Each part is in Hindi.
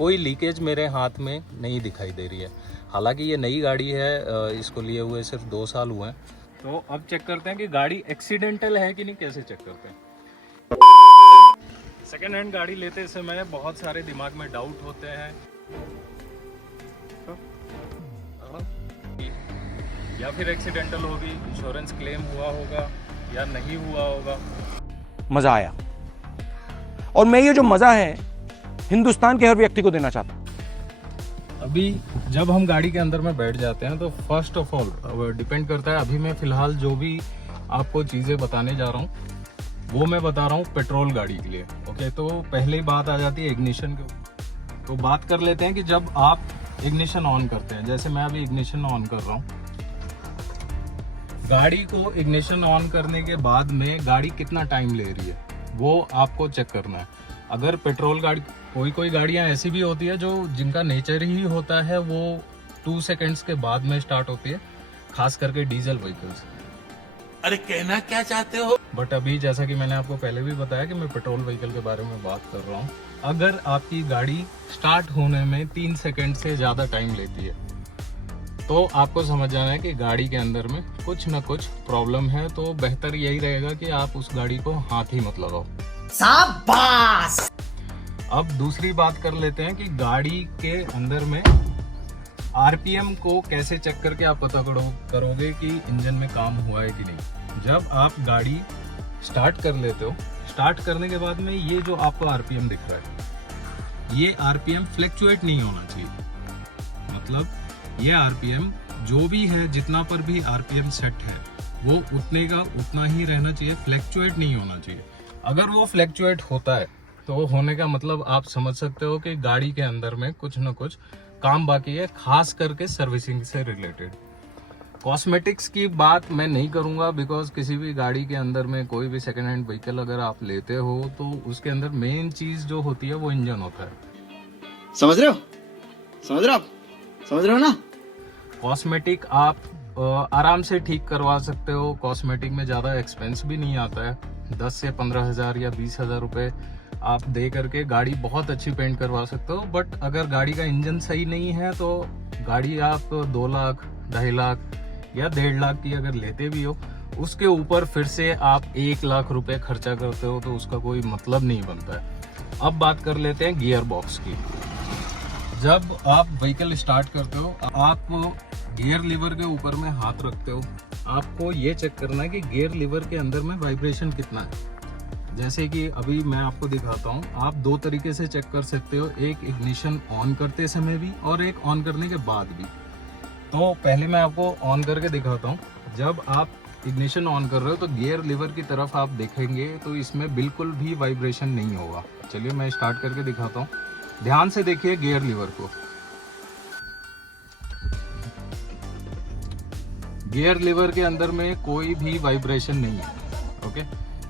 कोई लीकेज मेरे हाथ में नहीं दिखाई दे रही है। हालांकि ये नई गाड़ी है, इसको लिए हुए सिर्फ 2 साल हुए हैं। तो अब चेक करते हैं कि गाड़ी एक्सीडेंटल है कि नहीं। कैसे चेक करते हैं? सेकेंड हैंड गाड़ी लेते समय बहुत सारे दिमाग में डाउट होते हैं, या फिर एक्सीडेंटल होगी, इंश्योरेंस क्लेम हुआ होगा या नहीं हुआ होगा। मजा आया, और मैं ये जो मजा है हिंदुस्तान के हर व्यक्ति को देना चाहता हूं। अभी जब हम गाड़ी के अंदर में बैठ जाते हैं तो फर्स्ट ऑफ ऑल डिपेंड करता है। अभी मैं फिलहाल जो भी आपको चीज़ें बताने जा रहा हूँ वो मैं बता रहा हूँ पेट्रोल गाड़ी के लिए। ओके, तो पहले ही बात आ जाती है इग्निशन के ऊपर। तो बात कर लेते हैं कि जब आप इग्निशन ऑन करते हैं, जैसे मैं अभी इग्निशन ऑन कर रहा हूँ, गाड़ी को इग्निशन ऑन करने के बाद में गाड़ी कितना टाइम ले रही है वो आपको चेक करना है। अगर पेट्रोल गाड़ी, कोई गाड़ियाँ ऐसी भी होती है जो जिनका नेचर ही होता है वो 2 सेकेंड्स के बाद में स्टार्ट होती है, खास करके डीजल व्हीकल्स। अरे कहना क्या चाहते हो? बट अभी जैसा कि मैंने आपको पहले भी बताया कि मैं पेट्रोल व्हीकल के बारे में बात कर रहा हूँ। अगर आपकी गाड़ी स्टार्ट होने में 3 सेकेंड से ज़्यादा टाइम लेती है तो आपको समझ जाना है कि गाड़ी के अंदर में कुछ ना कुछ प्रॉब्लम है। तो बेहतर यही रहेगा कि आप उस गाड़ी को हाथ ही मत लगाओ। शाबाश! अब दूसरी बात कर लेते हैं कि गाड़ी के अंदर में आरपीएम को कैसे चेक करके आप पता करोगे कि इंजन में काम हुआ है कि नहीं। जब आप गाड़ी स्टार्ट कर लेते हो, स्टार्ट करने के बाद में ये जो आपको आरपीएम दिख रहा है, ये आरपीएम फ्लैक्चुएट नहीं होना चाहिए। मतलब ये आरपीएम जो भी है, जितना पर भी आरपीएम सेट है वो उतने का उतना ही रहना चाहिए, फ्लैक्चुएट नहीं होना चाहिए। अगर वो फ्लैक्चुएट होता है तो होने का मतलब आप समझ सकते हो कि गाड़ी के अंदर में कुछ ना कुछ काम बाकी है, खास करके सर्विसिंग से रिलेटेड। कॉस्मेटिक्स की बात मैं नहीं करूंगा, बिकॉज किसी भी गाड़ी के अंदर में कोई भी सेकेंड हैंड व्हीकल अगर आप लेते हो तो उसके अंदर मेन चीज जो होती है वो इंजन होता है। समझ रहे हो? समझ रहे हो आप? समझ रहे हो ना? कॉस्मेटिक आप आराम से ठीक करवा सकते हो। कॉस्मेटिक में ज़्यादा एक्सपेंस भी नहीं आता है। 10 से 15 हज़ार या 20 हज़ार रुपये आप दे करके गाड़ी बहुत अच्छी पेंट करवा सकते हो। बट अगर गाड़ी का इंजन सही नहीं है तो गाड़ी आप 2 लाख, 2.5 लाख या 1.5 लाख की अगर लेते भी हो, उसके ऊपर फिर से आप 1 लाख रुपए खर्चा करते हो तो उसका कोई मतलब नहीं बनता है। अब बात कर लेते हैं गियर बॉक्स की। जब आप व्हीकल स्टार्ट करते हो, आप गियर लीवर के ऊपर में हाथ रखते हो, आपको ये चेक करना है कि गियर लीवर के अंदर में वाइब्रेशन कितना है। जैसे कि अभी मैं आपको दिखाता हूँ, आप 2 तरीके से चेक कर सकते हो, एक इग्निशन ऑन करते समय भी और एक ऑन करने के बाद भी। तो पहले मैं आपको ऑन करके दिखाता हूँ। जब आप इग्निशन ऑन कर रहे हो तो गियर लीवर की तरफ आप देखेंगे तो इसमें बिल्कुल भी वाइब्रेशन नहीं होगा। चलिए मैं स्टार्ट करके दिखाता हूँ, ध्यान से देखिए गियर लीवर को। गियर लीवर के अंदर में कोई भी वाइब्रेशन नहीं है। ओके,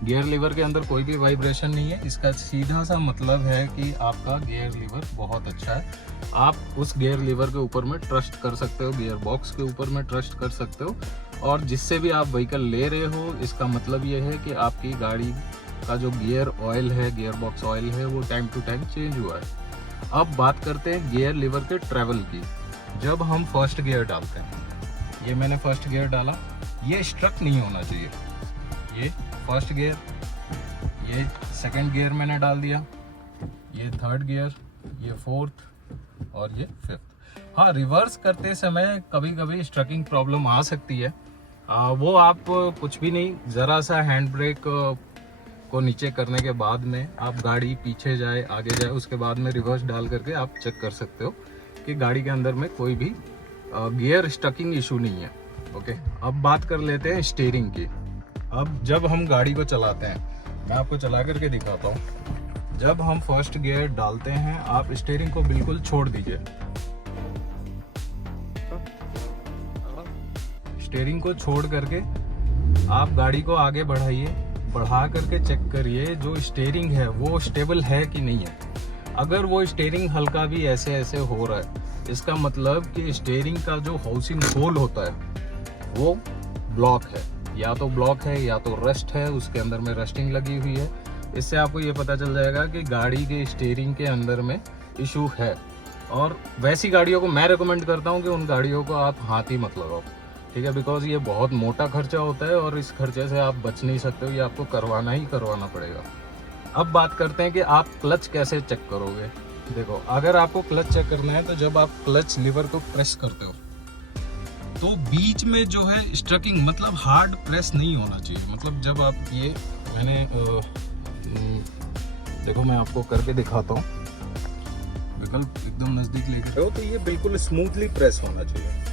गियर लीवर के अंदर कोई भी वाइब्रेशन नहीं है। इसका सीधा सा मतलब है कि आपका गियर लीवर बहुत अच्छा है। आप उस गियर लीवर के ऊपर में ट्रस्ट कर सकते हो, गियर बॉक्स के ऊपर में ट्रस्ट कर सकते हो। और जिससे भी आप व्हीकल ले रहे हो, इसका मतलब ये है कि आपकी गाड़ी का जो गियर ऑयल है, गियर बॉक्स ऑयल है, वो टाइम टू टाइम चेंज हुआ है। अब बात करते हैं गियर लीवर के ट्रैवल की। जब हम फर्स्ट गियर डालते हैं, ये मैंने फर्स्ट गियर डाला, ये स्ट्रक नहीं होना चाहिए। ये फर्स्ट गियर, ये सेकंड गियर मैंने डाल दिया, ये थर्ड गियर, ये फोर्थ और ये फिफ्थ। हाँ, रिवर्स करते समय कभी कभी स्ट्रकिंग प्रॉब्लम आ सकती है। वो आप कुछ भी नहीं, ज़रा सा हैंड ब्रेक को नीचे करने के बाद में आप गाड़ी पीछे जाए आगे जाए, उसके बाद में रिवर्स डाल करके आप चेक कर सकते हो कि गाड़ी के अंदर में कोई भी गियर स्टकिंग इशू नहीं है। ओके, अब बात कर लेते हैं स्टीयरिंग की। अब जब हम गाड़ी को चलाते हैं, मैं आपको चला करके दिखाता हूँ। जब हम फर्स्ट गियर डालते हैं, आप स्टीयरिंग को बिल्कुल छोड़ दीजिए। स्टीयरिंग को छोड़ करके आप गाड़ी को आगे बढ़ाइए, बढ़ा करके चेक करिए जो स्टीयरिंग है वो स्टेबल है कि नहीं है। अगर वो स्टीयरिंग हल्का भी ऐसे ऐसे हो रहा है, इसका मतलब कि स्टीयरिंग का जो हाउसिंग होल होता है वो ब्लॉक है, या तो ब्लॉक है या तो रस्ट है, उसके अंदर में रस्टिंग लगी हुई है। इससे आपको ये पता चल जाएगा कि गाड़ी के स्टीयरिंग के अंदर में इशू है। और वैसी गाड़ियों को मैं रिकमेंड करता हूँ कि उन गाड़ियों को आप हाथ ही मत लगाओ, ठीक है, बिकॉज ये बहुत मोटा खर्चा होता है और इस खर्चे से आप बच नहीं सकते हो, ये आपको करवाना ही करवाना पड़ेगा। अब बात करते हैं कि आप क्लच कैसे चेक करोगे। देखो, अगर आपको क्लच चेक करना है तो जब आप क्लच लीवर को प्रेस करते हो तो बीच में जो है स्ट्रकिंग मतलब हार्ड प्रेस नहीं होना चाहिए। मतलब जब आप ये देखो मैं आपको करके दिखाता हूँ, विकल्प एकदम नजदीक लेके हो तो ये बिल्कुल स्मूथली प्रेस होना चाहिए।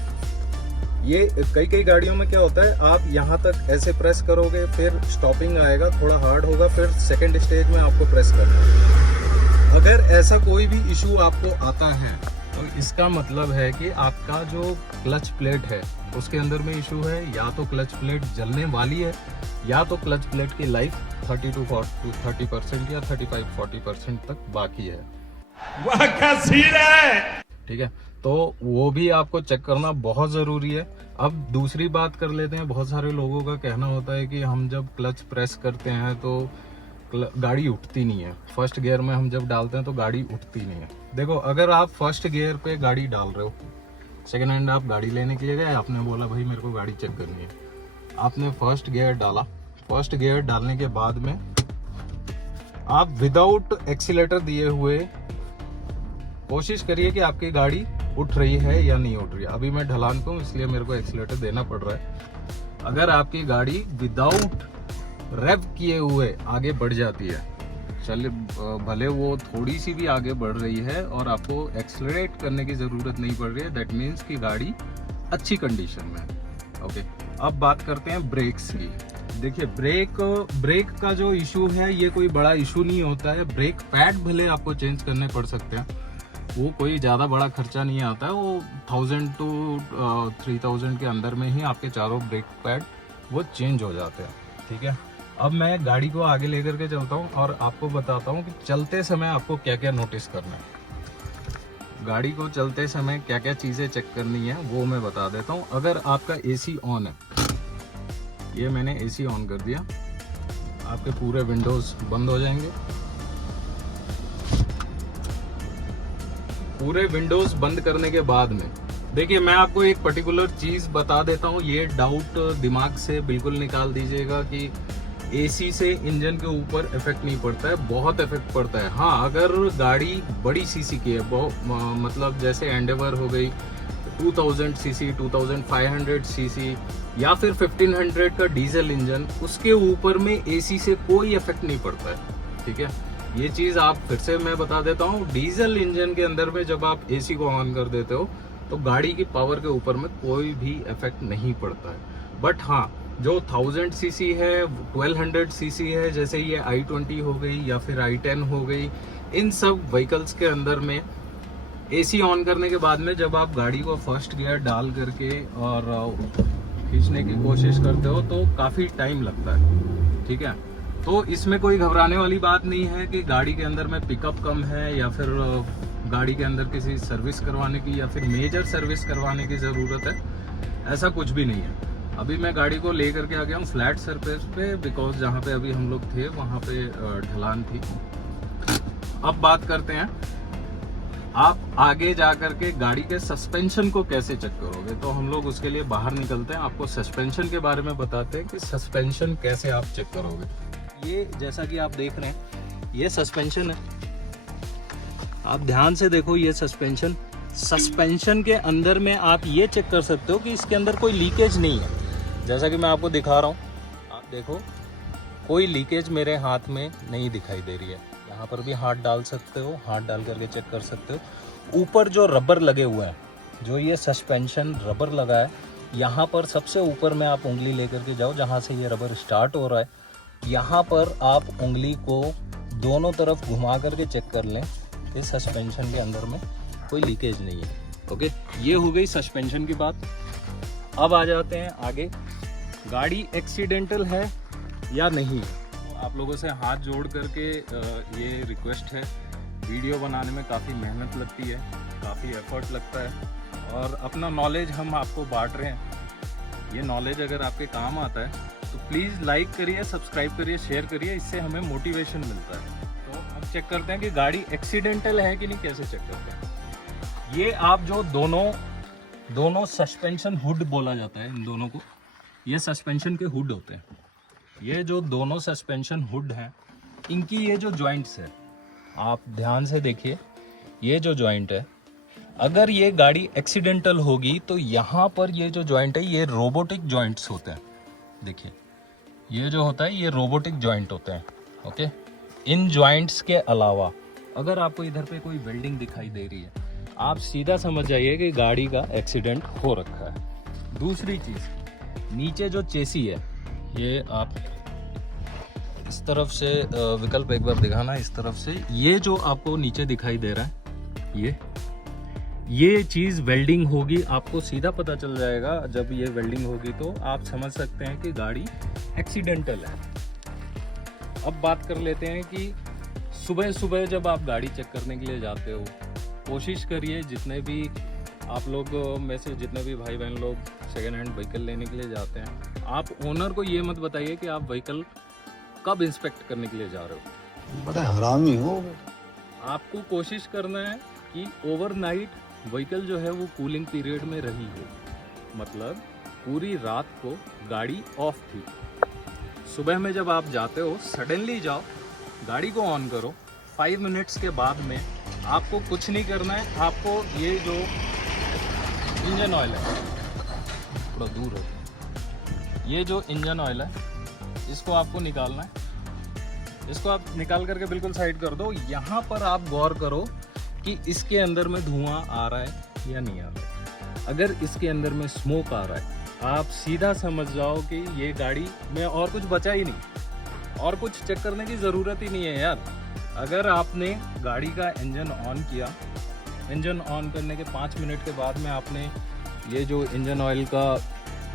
ये कई गाड़ियों में क्या होता है, आप यहाँ तक ऐसे प्रेस करोगे, फिर स्टॉपिंग आएगा, थोड़ा हार्ड होगा, फिर सेकंड स्टेज में आपको प्रेस करना है। अगर ऐसा कोई भी इशू आपको आता है तो इसका मतलब है कि आपका जो क्लच प्लेट है उसके अंदर में इशू है, या तो क्लच प्लेट जलने वाली है, या तो क्लच प्लेट की लाइफ 30 to 30% या 35-40% तक बाकी है। वाह क्या सीन है। ठीक है, तो वो भी आपको चेक करना बहुत ज़रूरी है। अब दूसरी बात कर लेते हैं, बहुत सारे लोगों का कहना होता है कि हम जब क्लच प्रेस करते हैं तो गाड़ी उठती नहीं है, फर्स्ट गियर में हम जब डालते हैं तो गाड़ी उठती नहीं है। देखो, अगर आप फर्स्ट गियर पे गाड़ी डाल रहे हो, सेकेंड हैंड आप गाड़ी लेने के लिए गए, आपने बोला भाई मेरे को गाड़ी चेक करनी है, आपने फर्स्ट गियर डाला, फर्स्ट गियर डालने के बाद में आप विदाउट एक्सीलेटर दिए हुए कोशिश करिए कि आपकी गाड़ी उठ रही है या नहीं उठ रही है। अभी मैं ढलान पे हूँ इसलिए मेरे को एक्सीलेटर देना पड़ रहा है। अगर आपकी गाड़ी विदाउट रेव किए हुए आगे बढ़ जाती है, चलिए भले वो थोड़ी सी भी आगे बढ़ रही है और आपको एक्सीलरेट करने की ज़रूरत नहीं पड़ रही है, दैट मीन्स कि गाड़ी अच्छी कंडीशन में है। ओके, अब बात करते हैं ब्रेक्स की। देखिए, ब्रेक का जो इशू है ये कोई बड़ा इशू नहीं होता है। ब्रेक पैड भले आपको चेंज करने पड़ सकते हैं, वो कोई ज़्यादा बड़ा खर्चा नहीं आता है, वो 1000 to 3000 के अंदर में ही आपके चारों ब्रेक पैड वो चेंज हो जाते हैं। ठीक है, अब मैं गाड़ी को आगे लेकर के चलता हूँ और आपको बताता हूँ कि चलते समय आपको क्या क्या नोटिस करना है। गाड़ी को चलते समय क्या क्या चीज़ें चेक करनी है वो मैं बता देता हूँ। अगर आपका एसी ऑन है, ये मैंने एसी ऑन कर दिया, आपके पूरे विंडोज बंद हो जाएंगे। पूरे विंडोज बंद करने के बाद में देखिए, मैं आपको एक पर्टिकुलर चीज़ बता देता हूँ, ये डाउट दिमाग से बिल्कुल निकाल दीजिएगा कि एसी से इंजन के ऊपर इफेक्ट नहीं पड़ता है। बहुत इफेक्ट पड़ता है। हाँ, अगर गाड़ी बड़ी सीसी की है, बहुत मतलब जैसे एंडेवर हो गई 2000 सीसी, 2500 सीसी या फिर 1500 का डीजल इंजन, उसके ऊपर में एसी से कोई इफेक्ट नहीं पड़ता है। ठीक है, ये चीज़ आप फिर से मैं बता देता हूँ। डीजल इंजन के अंदर में जब आप एसी को ऑन कर देते हो तो गाड़ी की पावर के ऊपर में कोई भी इफेक्ट नहीं पड़ता है। बट हाँ, जो 1000 सीसी है, 1200 सीसी है, जैसे ये i20 हो गई या फिर i10 हो गई, इन सब व्हीकल्स के अंदर में एसी ऑन करने के बाद में जब आप गाड़ी को फर्स्ट गियर डाल करके और खींचने की कोशिश करते हो तो काफ़ी टाइम लगता है। ठीक है, तो इसमें कोई घबराने वाली बात नहीं है कि गाड़ी के अंदर में पिकअप कम है या फिर गाड़ी के अंदर किसी सर्विस करवाने की या फिर मेजर सर्विस करवाने की ज़रूरत है, ऐसा कुछ भी नहीं है। अभी मैं गाड़ी को ले करके आ गया हूँ फ्लैट सरफेस पे, बिकॉज जहाँ पे अभी हम लोग थे वहाँ पे ढलान थी। अब बात करते हैं आप आगे जा करके गाड़ी के सस्पेंशन को कैसे चेक करोगे। तो हम लोग उसके लिए बाहर निकलते हैं, आपको सस्पेंशन के बारे में बताते हैं कि सस्पेंशन कैसे आप चेक करोगे। ये जैसा कि आप देख रहे हैं, ये सस्पेंशन है, आप ध्यान से देखो। ये सस्पेंशन के अंदर में आप ये चेक कर सकते हो कि इसके अंदर कोई लीकेज नहीं है। जैसा कि मैं आपको दिखा रहा हूँ, आप देखो कोई लीकेज मेरे हाथ में नहीं दिखाई दे रही है। यहाँ पर भी हाथ डाल सकते हो, हाथ डाल करके चेक कर सकते हो। ऊपर जो रबर लगे हुए हैं, जो ये सस्पेंशन रबर लगा है, यहाँ पर सबसे ऊपर में आप उंगली लेकर के जाओ, जहाँ से ये रबर स्टार्ट हो रहा है, यहाँ पर आप उंगली को दोनों तरफ घुमा करके चेक कर लें कि सस्पेंशन के अंदर में कोई लीकेज नहीं है। ओके, ये हो गई सस्पेंशन की बात। अब आ जाते हैं आगे, गाड़ी एक्सीडेंटल है या नहीं। आप लोगों से हाथ जोड़ करके ये रिक्वेस्ट है, वीडियो बनाने में काफ़ी मेहनत लगती है, काफ़ी एफर्ट लगता है और अपना नॉलेज हम आपको बांट रहे हैं। ये नॉलेज अगर आपके काम आता है तो प्लीज़ लाइक करिए, सब्सक्राइब करिए, शेयर करिए, इससे हमें मोटिवेशन मिलता है। तो अब चेक करते हैं कि गाड़ी एक्सीडेंटल है कि नहीं, कैसे चेक करते हैं। ये आप जो दोनों सस्पेंशन हुड बोला जाता है इन दोनों को, ये सस्पेंशन के हुड होते हैं। ये जो दोनों सस्पेंशन हुड हैं, इनकी ये जो जॉइंट्स है, आप ध्यान से देखिए, ये जो जॉइंट है, अगर ये गाड़ी एक्सीडेंटल होगी तो यहाँ पर ये जो जॉइंट है ये रोबोटिक जॉइंट्स होते हैं। देखिए ये जो होता है ये रोबोटिक जॉइंट होते हैं। ओके, इन जॉइंट्स के अलावा अगर आपको इधर पे कोई वेल्डिंग दिखाई दे रही है, आप सीधा समझ जाइए कि गाड़ी का एक्सीडेंट हो रखा है। दूसरी चीज़, नीचे जो चेसी है, ये आप इस तरफ से विकल्प एक बार दिखाना, इस तरफ से, ये जो आपको नीचे दिखाई दे रहा है, ये चीज़ वेल्डिंग होगी, आपको सीधा पता चल जाएगा। जब ये वेल्डिंग होगी तो आप समझ सकते हैं कि गाड़ी एक्सीडेंटल है। अब बात कर लेते हैं कि सुबह सुबह जब आप गाड़ी चेक करने के लिए जाते हो, कोशिश करिए, जितने भी आप लोग में से जितने भी भाई बहन लोग सेकेंड हैंड व्हीकल लेने के लिए जाते हैं, आप ओनर को ये मत बताइए कि आप व्हीकल कब इंस्पेक्ट करने के लिए जा रहे हो। बड़ा हरामी हो। आपको कोशिश करना है कि ओवरनाइट व्हीकल जो है वो कूलिंग पीरियड में रही हो, मतलब पूरी रात को गाड़ी ऑफ थी। सुबह में जब आप जाते हो, सडनली जाओ, गाड़ी को ऑन करो, 5 मिनट्स के बाद में आपको कुछ नहीं करना है। आपको ये जो इंजन ऑयल है, थोड़ा दूर हो, ये जो इंजन ऑयल है इसको आपको निकालना है। इसको आप निकाल करके बिल्कुल साइड कर दो। यहाँ पर आप गौर करो कि इसके अंदर में धुआं आ रहा है या नहीं आ रहा है। अगर इसके अंदर में स्मोक आ रहा है, आप सीधा समझ जाओ कि ये गाड़ी में और कुछ बचा ही नहीं, और कुछ चेक करने की ज़रूरत ही नहीं है यार। अगर आपने गाड़ी का इंजन ऑन किया, इंजन ऑन करने के 5 मिनट के बाद में आपने ये जो इंजन ऑयल का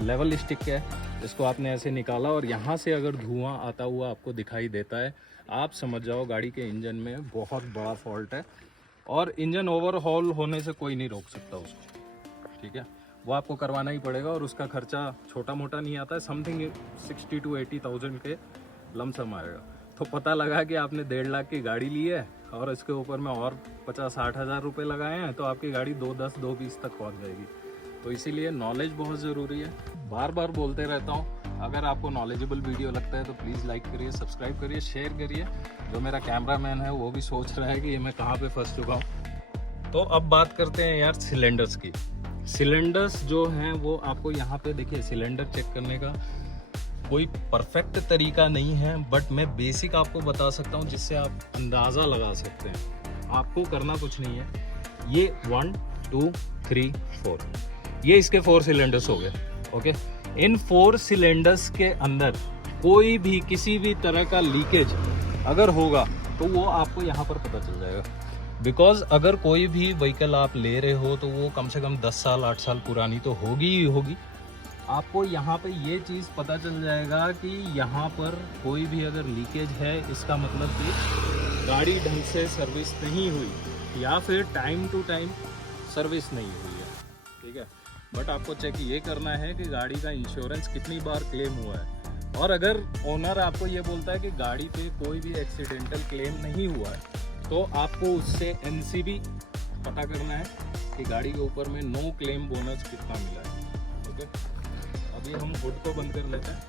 लेवल स्टिक है, इसको आपने ऐसे निकाला और यहाँ से अगर धुआं आता हुआ आपको दिखाई देता है, आप समझ जाओ गाड़ी के इंजन में बहुत बड़ा फॉल्ट है। और इंजन ओवरहॉल होने से कोई नहीं रोक सकता उसको, ठीक है, वो आपको करवाना ही पड़ेगा। और उसका खर्चा छोटा मोटा नहीं आता है, समथिंग 60 to 80,000 के लमसम आएगा। तो पता लगा कि आपने 1.5 लाख की गाड़ी ली है और इसके ऊपर में और 50-60 हज़ार रुपये लगाए हैं, तो आपकी गाड़ी 2-10, 2-20 तक पहुंच जाएगी। तो इसीलिए नॉलेज बहुत ज़रूरी है। बार बार बोलते रहता हूँ, अगर आपको नॉलेजेबल वीडियो लगता है तो प्लीज़ लाइक करिए, सब्सक्राइब करिए, शेयर करिए। जो मेरा कैमरामैन है वो भी सोच रहा है कि ये मैं कहाँ पे फंस चुका हूँ। तो अब बात करते हैं यार सिलेंडर्स की। सिलेंडर्स जो हैं वो आपको यहाँ पे देखिए, सिलेंडर चेक करने का कोई परफेक्ट तरीका नहीं है, बट मैं बेसिक आपको बता सकता हूँ जिससे आप अंदाज़ा लगा सकते हैं। आपको करना कुछ नहीं है, ये 1, 2, 3, 4, ये इसके 4 सिलेंडर्स हो गए। ओके, इन 4 सिलेंडर्स के अंदर कोई भी किसी भी तरह का लीकेज अगर होगा तो वो आपको यहाँ पर पता चल जाएगा। बिकॉज अगर कोई भी व्हीकल आप ले रहे हो तो वो कम से कम 10 साल 8 साल पुरानी तो होगी ही होगी। आपको यहाँ पे ये चीज़ पता चल जाएगा कि यहाँ पर कोई भी अगर लीकेज है, इसका मतलब कि गाड़ी ढंग से सर्विस नहीं हुई या फिर टाइम टू टाइम सर्विस नहीं हुई है, ठीक है। बट आपको चेक ये करना है कि गाड़ी का इंश्योरेंस कितनी बार क्लेम हुआ है। और अगर ओनर आपको ये बोलता है कि गाड़ी पे कोई भी एक्सीडेंटल क्लेम नहीं हुआ है, तो आपको उससे एनसीबी पता करना है कि गाड़ी के ऊपर में नो क्लेम बोनस कितना मिला है। ओके, अभी हम हुड को बंद कर लेते हैं।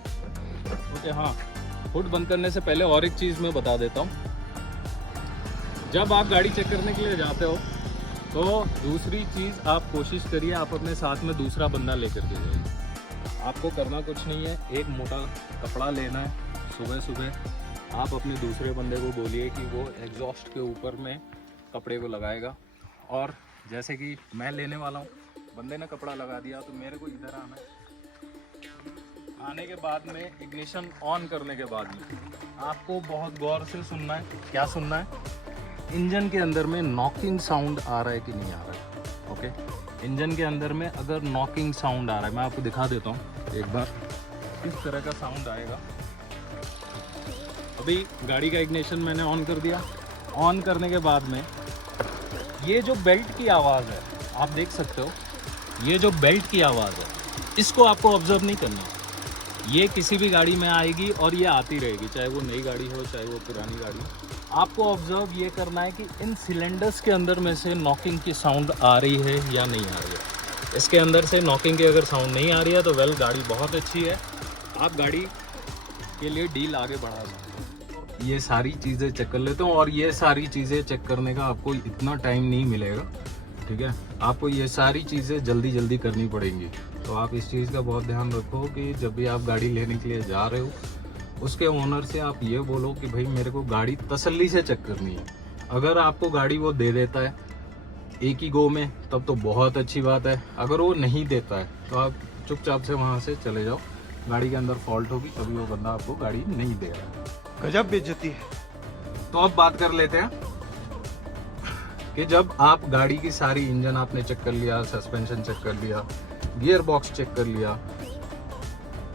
ओके, हाँ, हुड बंद करने से पहले और एक चीज़ मैं बता देता हूँ। जब आप गाड़ी चेक करने के लिए जाते हो तो दूसरी चीज़ आप कोशिश करिए, आप अपने साथ में दूसरा बंदा लेकर के जाइए। आपको करना कुछ नहीं है, एक मोटा कपड़ा लेना है। सुबह सुबह आप अपने दूसरे बंदे को बोलिए कि वो एग्जॉस्ट के ऊपर में कपड़े को लगाएगा। और जैसे कि मैं लेने वाला हूँ, बंदे ने कपड़ा लगा दिया तो मेरे को इधर आना है। आने के बाद में इग्निशन ऑन करने के बाद में आपको बहुत गौर से सुनना है। क्या सुनना है? इंजन के अंदर में नॉकिंग साउंड आ रहा है कि नहीं आ रहा है। ओके, इंजन के अंदर में अगर नॉकिंग साउंड आ रहा है, मैं आपको दिखा देता हूँ एक बार किस तरह का साउंड आएगा। अभी गाड़ी का इग्निशन मैंने ऑन कर दिया। ऑन करने के बाद में ये जो बेल्ट की आवाज़ है, आप देख सकते हो, ये जो बेल्ट की आवाज़ है, इसको आपको ऑब्जर्व नहीं करना। ये किसी भी गाड़ी में आएगी और ये आती रहेगी, चाहे वो नई गाड़ी हो चाहे वो पुरानी गाड़ी हो, आपको ऑब्जर्व ये करना है कि इन सिलेंडर्स के अंदर में से नॉकिंग की साउंड आ रही है या नहीं आ रही है। इसके अंदर से नॉकिंग की अगर साउंड नहीं आ रही है तो वेल गाड़ी बहुत अच्छी है, आप गाड़ी के लिए डील आगे बढ़ा सकते हो। ये सारी चीज़ें चेक कर लेते हो और ये सारी चीज़ें चेक करने का आपको इतना टाइम नहीं मिलेगा, ठीक है। आपको ये सारी चीज़ें जल्दी जल्दी करनी पड़ेंगी। तो आप इस चीज़ का बहुत ध्यान रखो कि जब भी आप गाड़ी लेने के लिए जा रहे हो उसके ओनर से आप ये बोलो कि भाई मेरे को गाड़ी तसल्ली से चेक करनी है। अगर आपको गाड़ी वो दे देता है एक ही गो में तब तो बहुत अच्छी बात है, अगर वो नहीं देता है तो आप चुपचाप से वहाँ से चले जाओ। गाड़ी के अंदर फॉल्ट होगी तभी वो बंदा आपको गाड़ी नहीं दे रहा है। गजब बेइज्जती है। तो अब बात कर लेते हैं कि जब आप गाड़ी की सारी इंजन आपने चेक कर लिया, सस्पेंशन चेक कर लिया, गियर बॉक्स चेक कर लिया,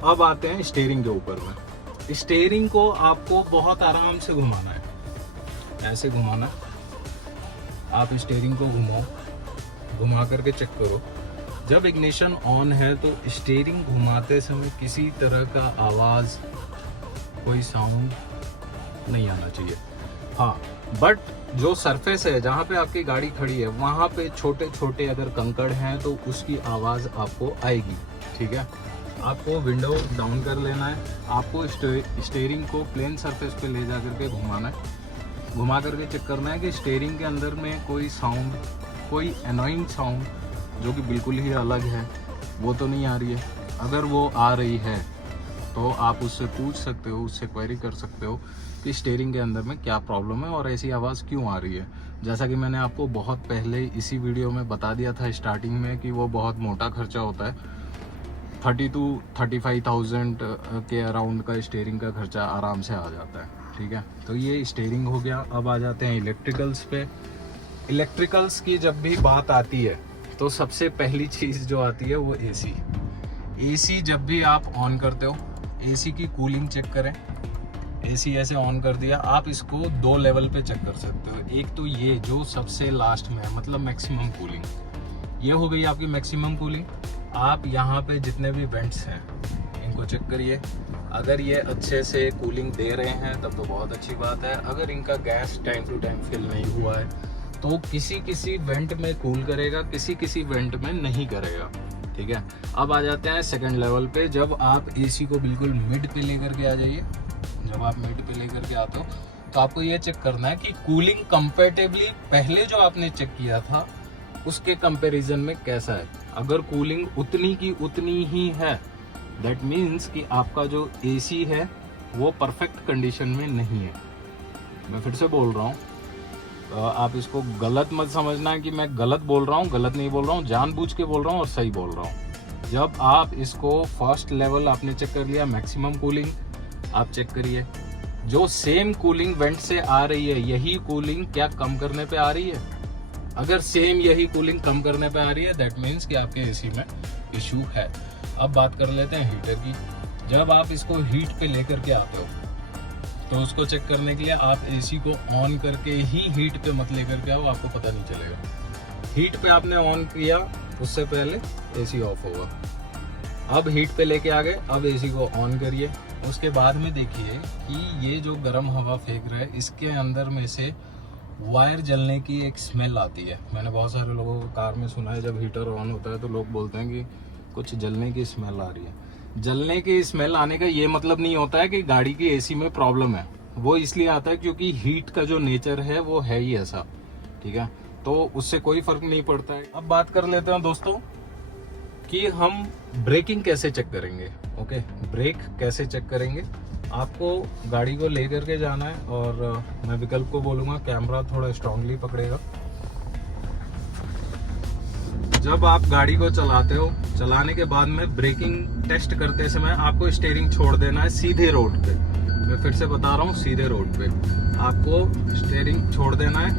अब आते हैं स्टीयरिंग के ऊपर में। स्टीयरिंग को आपको बहुत आराम से घुमाना है, ऐसे घुमाना है। आप स्टीयरिंग को घुमाओ, घुमा करके चेक करो। जब इग्निशन ऑन है तो स्टीयरिंग घुमाते समय किसी तरह का आवाज़, कोई साउंड नहीं आना चाहिए। हाँ, बट जो सरफेस है जहाँ पे आपकी गाड़ी खड़ी है वहाँ पे छोटे छोटे अगर कंकड़ हैं तो उसकी आवाज़ आपको आएगी, ठीक है। आपको विंडो डाउन कर लेना है, आपको स्टीयरिंग को प्लेन सरफेस पे ले जा करके घुमाना है, घुमा करके चेक करना है कि स्टीयरिंग के अंदर में कोई साउंड, कोई एनोइंग साउंड जो कि बिल्कुल ही अलग है वो तो नहीं आ रही है। अगर वो आ रही है तो आप उससे पूछ सकते हो, उससे क्वेरी कर सकते हो कि स्टीयरिंग के अंदर में क्या प्रॉब्लम है और ऐसी आवाज़ क्यों आ रही है। जैसा कि मैंने आपको बहुत पहले इसी वीडियो में बता दिया था स्टार्टिंग में कि वो बहुत मोटा खर्चा होता है। 30 to 35,000 के अराउंड का स्टीयरिंग का खर्चा आराम से आ जाता है, ठीक है। तो ये स्टीयरिंग हो गया। अब आ जाते हैं इलेक्ट्रिकल्स पे। इलेक्ट्रिकल्स की जब भी बात आती है तो सबसे पहली चीज़ जो आती है वो एसी। एसी जब भी आप ऑन करते हो, एसी की कूलिंग चेक करें। एसी ऐसे ऑन कर दिया, आप इसको 2 लेवल पे चेक कर सकते हो। एक तो ये जो सबसे लास्ट में है, मतलब मैक्सिमम कूलिंग, ये हो गई आपकी मैक्सिमम कूलिंग। आप यहाँ पे जितने भी वेंट्स हैं इनको चेक करिए। अगर ये अच्छे से कूलिंग दे रहे हैं तब तो बहुत अच्छी बात है। अगर इनका gas time to time fill नहीं हुआ है तो किसी किसी वेंट में कूल करेगा, किसी किसी वेंट में नहीं करेगा, ठीक है। अब आ जाते हैं सेकंड लेवल पे। जब आप एसी को बिल्कुल मिड पे लेकर के आ जाइए, जब आप मिड पे लेकर के आते हो तो आपको ये चेक करना है कि कूलिंग कंपैरेटिवली पहले जो आपने चेक किया था उसके कंपैरिजन में कैसा है। अगर कूलिंग उतनी की उतनी ही है दैट मीन्स कि आपका जो एसी है वो परफेक्ट कंडीशन में नहीं है। मैं फिर से बोल रहा हूँ, आप इसको गलत मत समझना है कि मैं गलत बोल रहा हूँ, गलत नहीं बोल रहा हूँ, जानबूझ के बोल रहा हूँ और सही बोल रहा हूँ। जब आप इसको फर्स्ट लेवल आपने चेक कर लिया, मैक्सिमम कूलिंग आप चेक करिए। जो सेम कूलिंग वेंट से आ रही है यही कूलिंग क्या कम करने पे आ रही है। अगर सेम यही कूलिंग कम करने पे आ रही है दैट मीन्स कि आपके एसी में इशू है। अब बात कर लेते हैं हीटर की। जब आप इसको हीट पे लेकर के आते हो तो उसको चेक करने के लिए आप एसी को ऑन करके ही हीट पे मत लेकर के आओ, आपको पता नहीं चलेगा। हीट पे आपने ऑन किया उससे पहले एसी ऑफ होगा। अब हीट पे लेके आ गए, अब एसी को ऑन करिए। उसके बाद में देखिए कि ये जो गर्म हवा फेंक रहा है इसके अंदर में से वायर जलने की एक स्मेल आती है। मैंने बहुत सारे लोगों को कार में सुना है जब हीटर ऑन होता है तो लोग बोलते हैं कि कुछ जलने की स्मेल आ रही है। जलने की स्मेल आने का ये मतलब नहीं होता है कि गाड़ी की एसी में प्रॉब्लम है, वो इसलिए आता है क्योंकि हीट का जो नेचर है वो है ही ऐसा, ठीक है। तो उससे कोई फर्क नहीं पड़ता है। अब बात कर लेते हैं दोस्तों कि हम ब्रेकिंग कैसे चेक करेंगे। ओके, ब्रेक कैसे चेक करेंगे। आपको गाड़ी को लेकर के जाना है और मैं विकल्प को बोलूँगा कैमरा थोड़ा स्ट्रांगली पकड़ेगा। जब आप गाड़ी को चलाते हो, चलाने के बाद में ब्रेकिंग टेस्ट करते समय आपको स्टीयरिंग छोड़ देना है सीधे रोड पे। मैं फिर से बता रहा हूँ, सीधे रोड पे आपको स्टीयरिंग छोड़ देना है,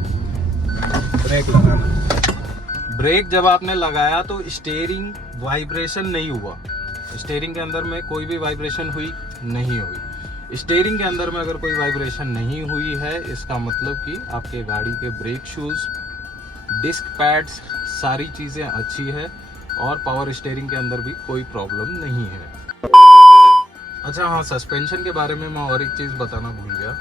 ब्रेक लगाना है। ब्रेक जब आपने लगाया तो स्टीयरिंग वाइब्रेशन नहीं हुआ, स्टीयरिंग के अंदर में कोई भी वाइब्रेशन हुई नहीं हुई। स्टीयरिंग के अंदर में अगर कोई वाइब्रेशन नहीं हुई है इसका मतलब कि आपके गाड़ी के ब्रेक शूज, डिस्क पैड्स, सारी चीज़ें अच्छी है और पावर स्टीयरिंग के अंदर भी कोई प्रॉब्लम नहीं है। अच्छा हाँ, सस्पेंशन के बारे में मैं और एक चीज़ बताना भूल गया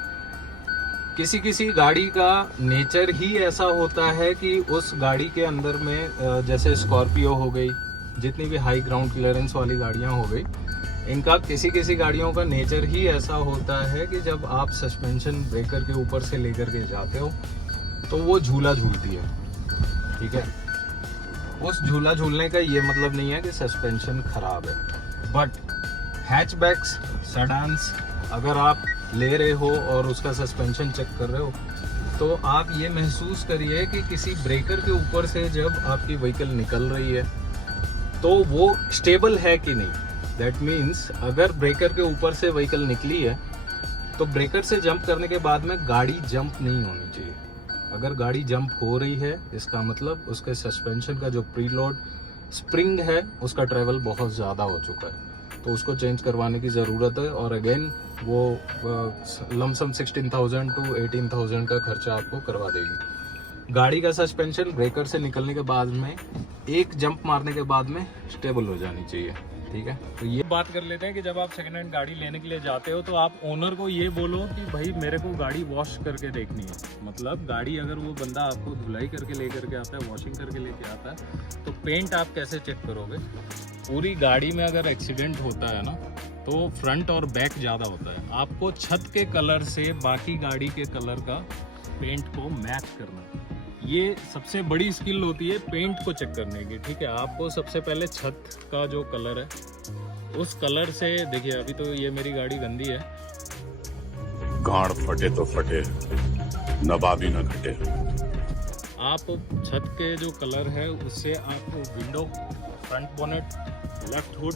किसी किसी गाड़ी का नेचर ही ऐसा होता है कि उस गाड़ी के अंदर में जैसे स्कॉर्पियो हो गई, जितनी भी हाई ग्राउंड क्लियरेंस वाली गाड़ियां हो गई, इनका किसी किसी गाड़ियों का नेचर ही ऐसा होता है कि जब आप सस्पेंशन ब्रेकर के ऊपर से लेकर के जाते हो तो वो झूला झूलती है, ठीक है। उस झूला झूलने का ये मतलब नहीं है कि सस्पेंशन खराब है, बट हैचबैक्स, सेडान्स अगर आप ले रहे हो और उसका सस्पेंशन चेक कर रहे हो तो आप ये महसूस करिए कि किसी ब्रेकर के ऊपर से जब आपकी व्हीकल निकल रही है तो वो स्टेबल है कि नहीं। दैट मीन्स अगर ब्रेकर के ऊपर से व्हीकल निकली है तो ब्रेकर से जंप करने के बाद में गाड़ी जंप नहीं होनी चाहिए। अगर गाड़ी जंप हो रही है इसका मतलब उसके सस्पेंशन का जो प्रीलोड स्प्रिंग है उसका ट्रेवल बहुत ज़्यादा हो चुका है, तो उसको चेंज करवाने की ज़रूरत है। और अगेन वो लमसम 16,000 to 18,000 का खर्चा आपको करवा देगी। गाड़ी का सस्पेंशन ब्रेकर से निकलने के बाद में एक जंप मारने के बाद में स्टेबल हो जानी चाहिए, ठीक है। तो ये बात कर लेते हैं कि जब आप सेकंड हैंड गाड़ी लेने के लिए जाते हो तो आप ओनर को ये बोलो कि भाई मेरे को गाड़ी वॉश करके देखनी है। मतलब गाड़ी अगर वो बंदा आपको धुलाई करके लेकर के आता है, वॉशिंग करके लेके आता है, तो पेंट आप कैसे चेक करोगे। पूरी गाड़ी में अगर एक्सीडेंट होता है ना तो फ्रंट और बैक ज़्यादा होता है। आपको छत के कलर से बाकी गाड़ी के कलर का पेंट को मैच करना है। ये सबसे बड़ी स्किल होती है पेंट को चेक करने की, ठीक है। आपको सबसे पहले छत का जो कलर है उस कलर से देखिए। अभी तो ये मेरी गाड़ी गंदी है, गाड़ फटे तो फटे, नवाबी न घटे। आप छत के जो कलर है उससे आप window, front bonnet, left hood,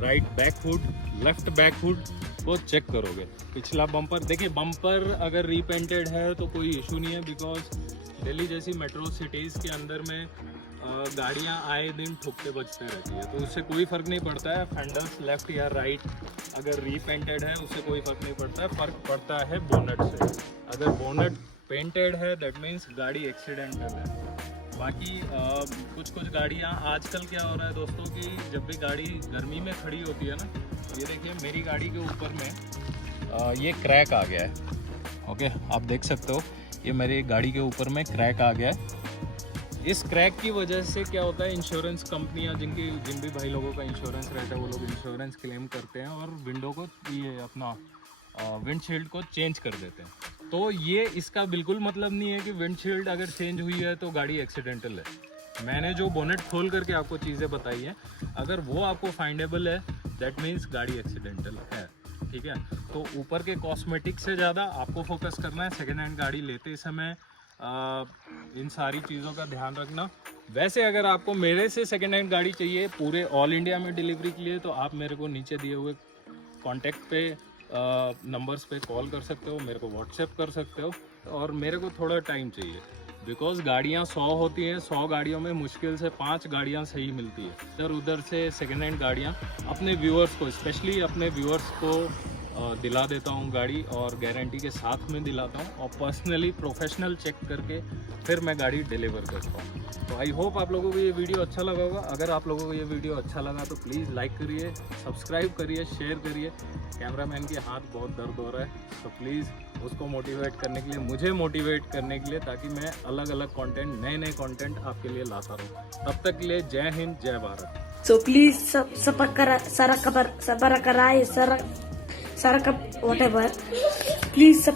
right back hood, left back hood को चेक करोगे। पिछला बम्पर देखिए, बम्पर अगर रीपेंटेड है तो कोई इशू नहीं है, बिकॉज दिल्ली जैसी मेट्रो सिटीज़ के अंदर में गाड़ियां आए दिन ठुकते बजते रहती है, तो उससे कोई फ़र्क नहीं पड़ता है। फेंडर्स लेफ्ट या राइट अगर रीपेंटेड है उससे कोई फ़र्क नहीं पड़ता है। फ़र्क पड़ता है बोनेट से। अगर बोनेट पेंटेड है दैट मीन्स गाड़ी एक्सीडेंटल है। बाकी कुछ कुछ गाड़ियाँ आजकल क्या हो रहा है दोस्तों कि जब भी गाड़ी गर्मी में खड़ी होती है ना, ये देखिए मेरी गाड़ी के ऊपर में ये क्रैक आ गया है। ओके, आप देख सकते हो ये मेरी गाड़ी के ऊपर में क्रैक आ गया है। इस क्रैक की वजह से क्या होता है, इंश्योरेंस कंपनियां जिन भी भाई लोगों का इंश्योरेंस रहता है वो लोग इंश्योरेंस क्लेम करते हैं और विंडो को, ये अपना विंडशील्ड को चेंज कर देते हैं। तो ये इसका बिल्कुल मतलब नहीं है कि विंडशील्ड अगर चेंज हुई है तो गाड़ी एक्सीडेंटल है। मैंने जो बोनेट खोल करके आपको चीज़ें बताई हैं, अगर वो आपको फाइंडेबल है दैट मीन्स गाड़ी एक्सीडेंटल है, ठीक है। तो ऊपर के कॉस्मेटिक से ज़्यादा आपको फोकस करना है सेकेंड हैंड गाड़ी लेते समय। इन सारी चीज़ों का ध्यान रखना। वैसे अगर आपको मेरे से सेकेंड हैंड गाड़ी चाहिए पूरे ऑल इंडिया में डिलीवरी के लिए तो आप मेरे को नीचे दिए हुए कॉन्टैक्ट पे नंबर्स पे कॉल कर सकते हो, मेरे को व्हाट्सएप कर सकते हो। और मेरे को थोड़ा टाइम चाहिए बिकॉज गाड़ियाँ 100 होती हैं, 100 गाड़ियों में मुश्किल से 5 गाड़ियाँ सही मिलती है। इधर उधर से सेकेंड हैंड गाड़ियाँ अपने व्यूअर्स को, स्पेशली अपने व्यूअर्स को दिला देता हूँ गाड़ी, और गारंटी के साथ में दिलाता हूँ, और पर्सनली प्रोफेशनल चेक करके फिर मैं गाड़ी डिलीवर करता हूँ। तो आई होप आप लोगों को ये वीडियो अच्छा लगा होगा। अगर आप लोगों को ये वीडियो अच्छा लगा तो प्लीज़ लाइक करिए, सब्सक्राइब करिए, शेयर करिए। कैमरामैन के हाथ बहुत दर्द हो रहा है, तो प्लीज़ उसको मोटिवेट करने के लिए, मुझे मोटिवेट करने के लिए, ताकि मैं अलग अलग कंटेंट, नए नए कंटेंट आपके लिए लाता रहूँ। तब तक के लिए जय हिंद, जय Bharat. So please whatever. Please